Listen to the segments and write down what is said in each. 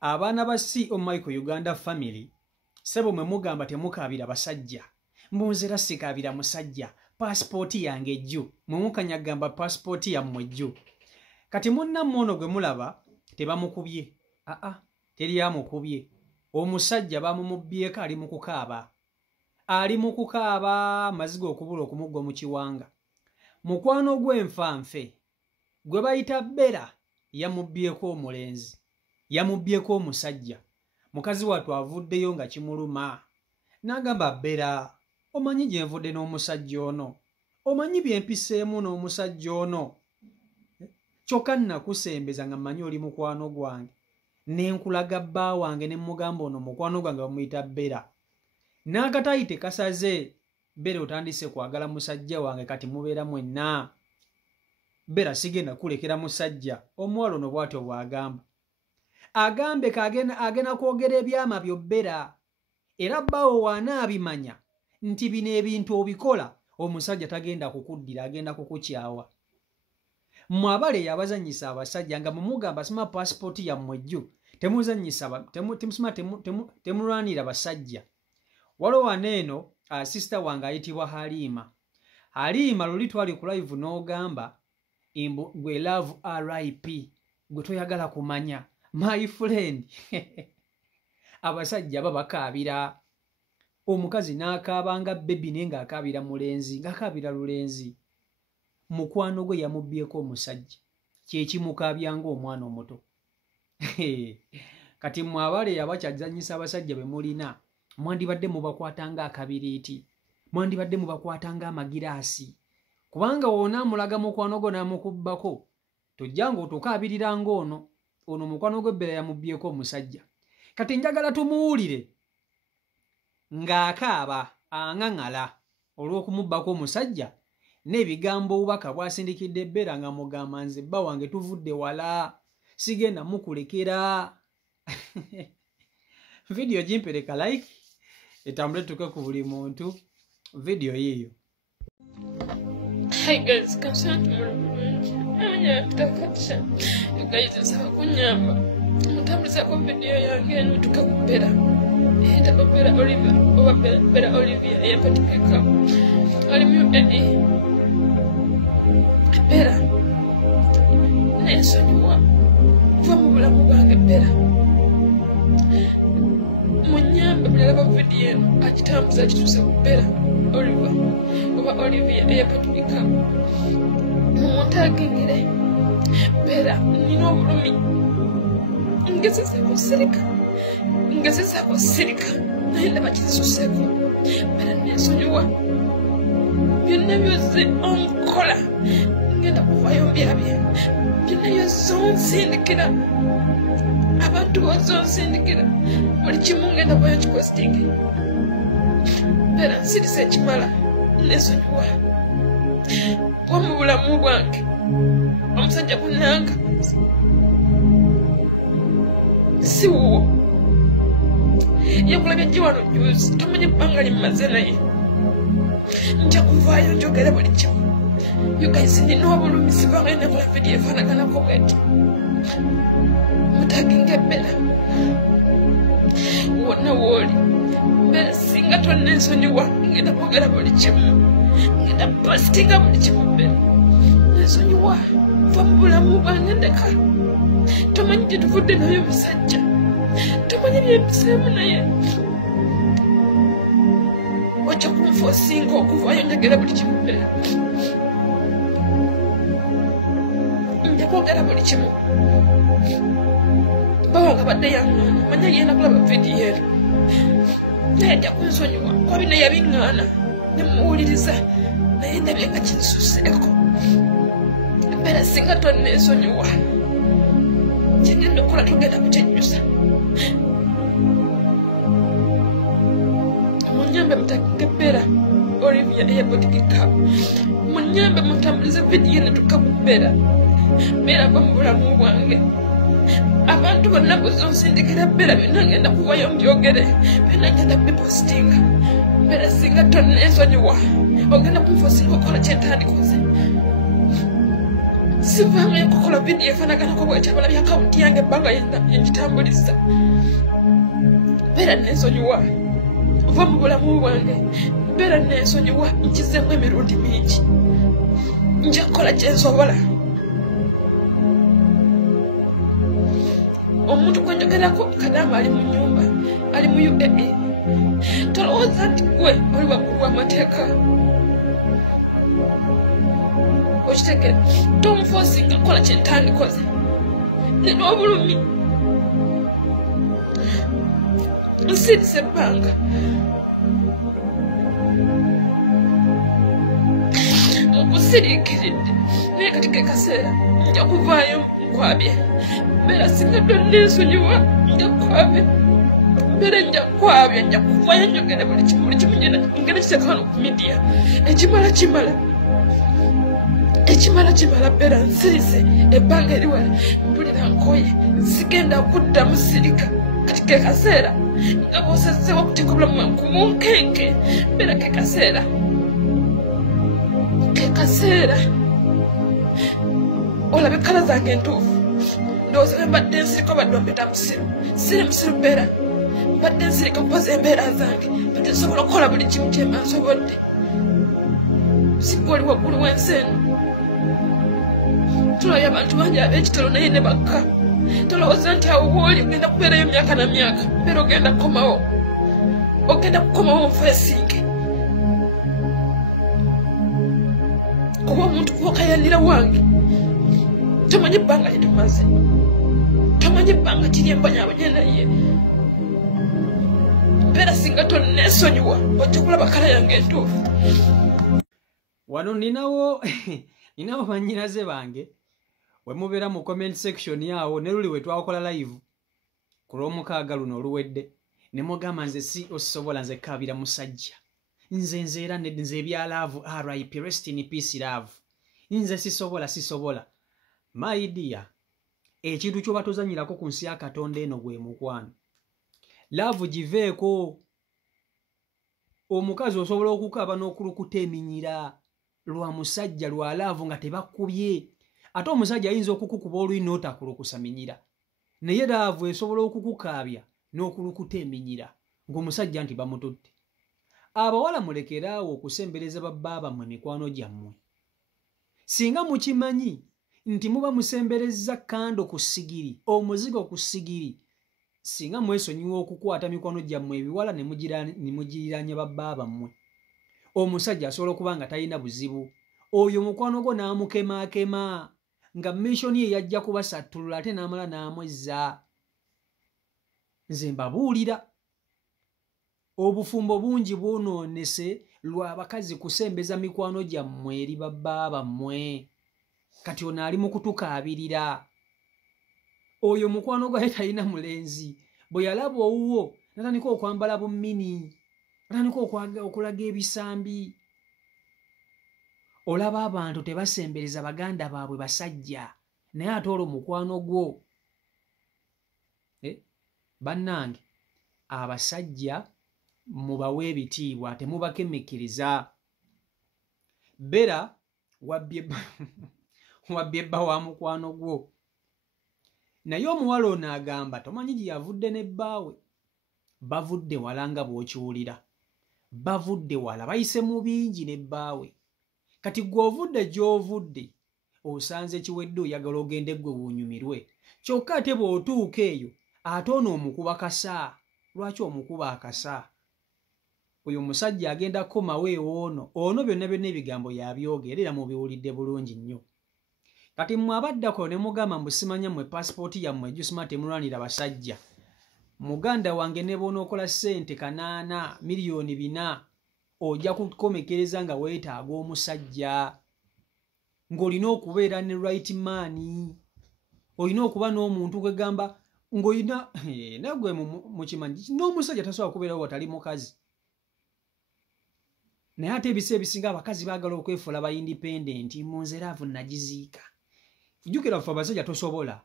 abaana ba CEO Michael Uganda family sebo mwe mugamba temukabira basajja mbunzera sikabira musajja passport yange ejju mwe mukanyagamba passport ya mmejju kati munna mmono gwe mulaba tebamukubye teri yamukubye omusajja bamumubbyeko ali mu kukaaba mazigo okubula okumugwa mu kiwanga mukwano gw'enfanfe gwe bayita Bera yamubbyeko omulenzi yamubbyeko omusajja mukazi wattu avuddeyo nga kimuluma n'agamba Bera omanyi gye nvudde n'omusajja ono omanyi bye mpiseemu n'omusajja ono kyokka nnakusembeza nga mmanyi oli mukwano gwange nenkulaga bba wange ne mugamba ono mukwano gwange bamuyita Bera n'akatayi tekasaze Bera otandise kwagala musajja wange kati mubeera mwenna Bera sigenda kulekera musajja omuwala ono bw'atyo bw'agamba agambe agenda kwogera ebyama byo Bera era bbawo wanaabimanya nti bino ebintu obikola omusajja tagenda kukuddira agenda kukukyawa mmwe abale yabazanyisa abasajja nga mumugamba sima passport yammwe ejju temuzanyisa temulwanira basajja waliwo waneeno sister wange ayitibwa Halima luli twali ku live n'ogamba gwe love RIP gwe toyagala kumanya my friend abasajja babakaabira omukazi n'akaabanga bebi naye ng'akaabira mulenzi ng'akaabira lulenzi mukwano gwe yamubbyeko omusajja kyekimukaabyanga omwana omuto kati mmwe abale abakyazanyisa abasajja be mulina mwandibadde mubakwatanga akabiriiti mwandibadde mubakwatanga amagiraasi kubanga wona amulaga mukwano gwo n'amukubbako tojjanga otokaabiriranga ono mukwano gwe Bera yamubbyeko omusajja kati njagala tumuwulire ng'akaaba aŋaŋala olw'okumubbako omusajja n'ebigambo obubaka bwasindikidde Bera nga mugamba nze bba wange tuvudde wala sigenda mukulekera video gimpereka like etambule tuke ku buli muntu video yiyo. Hi guys, kashantu mulungi amanya tutakatisha you guys sawa kunyamba mutambuliza ko video yange eno tukakupera eta Bera Olivia oba Bera Olivia yapatikeka ali mu Bera nesonyiwa va mu bulamu bwange Bera munyamba bulaba video eno akitambuza kituuse ku Bera Olivia yapatikeka muntagingire Bera nina obulumi ngezeza kusirika naye ndaba kisuseeko Bera nesonyiwa byonna byose onkola ngenda kuvayo mbyabye byonna byose onsindikira abantu bose onsindikira buli kimu ngenda kuvayo kipositingi Bera nsirisa ekimala nesonyiwa bwa mu bulamu bwange omusajja kunanga si wuwo yakulabya jji wano juzi tomanyi ebbanga limmaze naye nja kuvaayo njogere buli kimu you guys nina obulumi sibanga nekola vidiyo efaanaganako bweti mutaginga Bera wonna wooli Bera singa tonna ensonyiwa ngenda kwogera buli kimu ngenda positinga buli kimu Bera ensonyiwa va mu bulamu bwange ndeka tomanyi gye tuvudde nayo musajja tomanyi byempiseemu naye ojja kunfosinga okuvaayo njagera buli kimu Bera nja kwogera buli kimu bawanga badde yaŋŋaana manya yena kulaba vidiyo eno naye ajja kunsonyiwa kuba bino yabiŋŋaana nemuwuliriza naye ndabye nga kinsuseeko Bera singa tonna ensonyiwa kyegenda okukola togenda kukyejjusa munyambe mutaginge Bera Olivia eyapatikeka munyambe mutambulize vidiyo netuka ku Bera va mu bulamu bwange abantu bonna bozonsindikira Bera byonna ngenda kuvayo mbyogere byonna ngenda kubipositinga Bera singa tonna ensonyiwa ogenda kunfosinga okola kyentandikoze sivanga kukola video efanagana ko bwete bala bya account yange banga yenjitambuliza bera nesonyiwa uva mu bulamu bwange bera nesonyiwa nkizemu emirundi mingi nja kukola kye nsobola omuntu kwenjogerako kadama ali mu nyumba ali mu UAE tolowooza nti gwe oli waggulu w'amateeka okitegere tomufosinga kukola kye ntandikoze n'obulumi nsirise ebbanga nkusiriikiridde naye kati ke kaseera nja kuvaayo nkwabye mbeera singa ddonna ensonyiwa nja kwabye mbeera nja kwabye nja kuvaayo njogere buli kimu ngenda kiteeka wano ku midiya ekimala mbeera nsirise ebbanga eriwala mpulira nkoye sigenda kuddamu sirika kati ke kaseera nga bw'osazeewo okuteeka obulamu bwange ku munkenke mbeera ke kaseera olabe kala zange entuufu ndowooza mbadde nsirika obadde ompeta musiru siri musiru mbeera mbadde nsirika okukoza embeera zange badde nsobola okukola buli kimu kyemba nsobodde sigwe oli waggulu w'ensi eno tulabye abantu bangi ab'ekitalo naye ne bakka tolowooza nti awo bw'oli ogenda kubeerayo myaka na myaka mbeera ogenda kukomawo nfeesinge kuba omuntu gwokayanira wange tomanyi ebbanga lyetumaze tomanyi ebbanga kiri embonyabonye naye mbeera singa tonneesonyiwa ojja kulaba kala yange entuufu wano ninawo bannyinaze bange we mubeera mu comment section yawo ne luli we twakola live ku lw'omukaaga luno oluwedde ne mugamba nze si osobola nze kaabira musajja nze era nze ebya love RIP rest in peace love nze sisobola my dear ekintu kyoba tozanyirako ku nsi ya Katonda eno gwe mukwano love giveeko omukazi osobola okukaaba n'okulukuta eminyira lwa musajja lwa love nga tebakubye ate omusajja ayinza okukukuba olwi n'otakulukusa minyira naye love esobola okukukaabya n'okulukuta eminyira ng'omusajja nti bamututte abawala mulekeraawo okusembereza babbaaba mmwe mikwano gyammwe singa mukimanyi nti muba musembereza kando ku sigiri omuzigo ku sigiri singa mwesonyiwa okukwata mikwano gyammwe ebiwala ne mugiriraanya babbaaba mmwe omusajja asobola okuba nga talina buzibu oyo mukwano gwo n'amukemaakema nga mishoni ye yajja kubasattulula ate n'amala n'amwezza nze mbabuulira obufumbo bungi bwonoonese lwa bakazi kusembeza mikwano gyammwe eri babbaaba mmwe kati ono ali mu kutukaabirira oyo mukwano gwe talina mulenzi bwe yalaba owuwo natandika okwambala bummini natandika okulaga ebisambi olaba abantu tebasembereza baganda baabwe basajja naye ate olwo mukwano gwo bannange abasajja mubawe ebitiibwa temubakemekeriza bera wabbye bba wa mukwano gwo naye omuwala ono agamba tomanyi gye yavudde ne bbaawe bavudde wala nga bw'okiwulira bavudde wala bayise mu bingi ne bbaawe kati gw'ovudde gy'ovudde osanze kiwedde oyagala ogende ggwe wuunyumirwe kyokka ate bw'otuuka eyo ate ono omukuba kasa lwaki omukuba akasa oyo omusajja agenda kukomawo ewoono ono byonna ebigambo yabyogera era mubiwulidde bulungi nnyo kati mmwe abaddako ne mugamba mbusimanya mmwe paasipooti yammwe ejjusima temulwanira basajja muganda wange ne bonookola ssente kanaana miliyoni 4 ojja kukomekereza nga weetaaga omusajja ng'olina okubeera ne right man olina okuba n'omuntu kwegamba ng'olina nagwe mukimanyi n'omusajja tasobola kubeerawo watali mukazi naye ate ebisa ebisinga abakazi baagala okwefuula ba independent munze laavu nagiziika jjukira ffe abasajja tosobola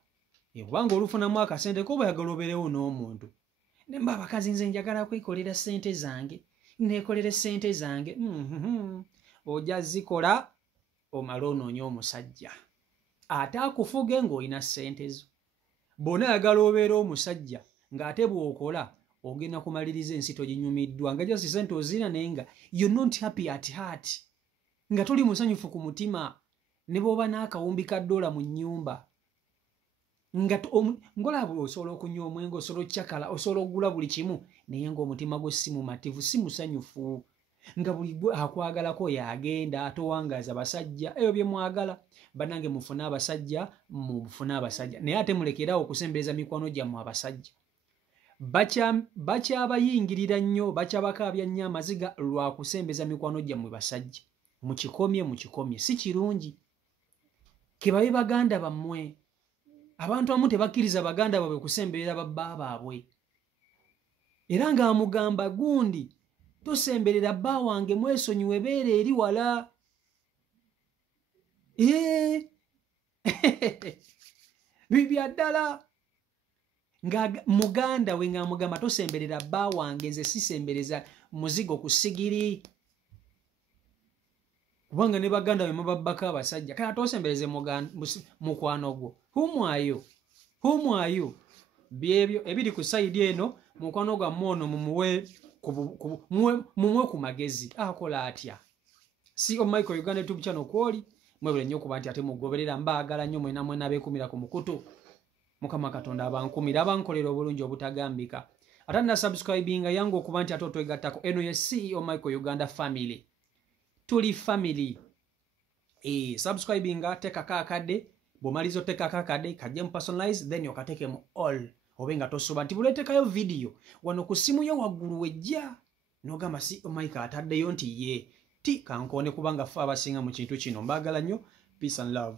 kubanga olufunamu akasente ko bayagala obeerewo n'omuntu nemba abakazi nze njagala kwekolera ssente zange neekolera ssente zange ojja zikola omala onoonya omusajja ate akufuge ng'olina ssente zo. Bonna ayagala obeera omusajja ng'ate bw'okola ogenda kumaliriza ensi toginyumiddwa nga just ssente ozina naye nga you're not happy at heart, nga toli musanyufu ku mutima ne bw'oba n'akawumbi ka $1 mu nnyumba. Ngolaba osobola okunywa omwenge, osobola okyakala, osobola okugula buli kimu naye ng'omutima gwe si mumativu, si musanyufu, nga buli gwe akwagalako yagenda atowangaaza basajja. Ebyo bye mwagala bannange, mufune abasajja, mufune abasajja, naye ate mulekeraawo okusembereza mikwano gyammwe abasajja. Bakyabayingirira nnyo, bakyabakaabya nnyo amaziga lwa kusembeza mikwano gyammwe basajja. Mukikomye, si kirungi. Kebabe baganda bammwe. Abantu abamu tebakkiriza baganda baabwe kusemberera babba baabwe. Era ng'amugamba gundi, tosemberera bba wange, mwesonyiwe, beera eri wala. Bibya ddala. Nga muganda we ng'amugamba tosemberera bba wange, nze sisembereza muzigo ku sigiri. Kubanga ne baganda be mubabbako abasajja, kale tosembereze mukwano gwo. Whom are you? Byebyo ebiri ku side eno, mukwano gwammwe ono mumuwe ku magezi. Akola atya? CEO Michael Uganda YouTube channel kwoli, mwebule nnyo kuba nti ate mugoberera, mbaagala nnyo mwena abeekumira ku mukutu. Mukama Katonda abankumira, abankolera obulungi obutagambika. Ate na subscribinga yangu okuba nti ate otwegattako. Eno ye CEO Michael Uganda family. Tuli family. Subscribinga tekako akadde, bw'omaliza otekako akadde kajje mu personalize, then okateke mu all. Obenga tosuba nti buleetekayo video wano ku simu yo waggulu wejja n'ogamba CEO Michael ataddeyo nti ye ti kankone kubanga ffe abasinga mu kintu kino. Mbaagala nnyo. Peace and love.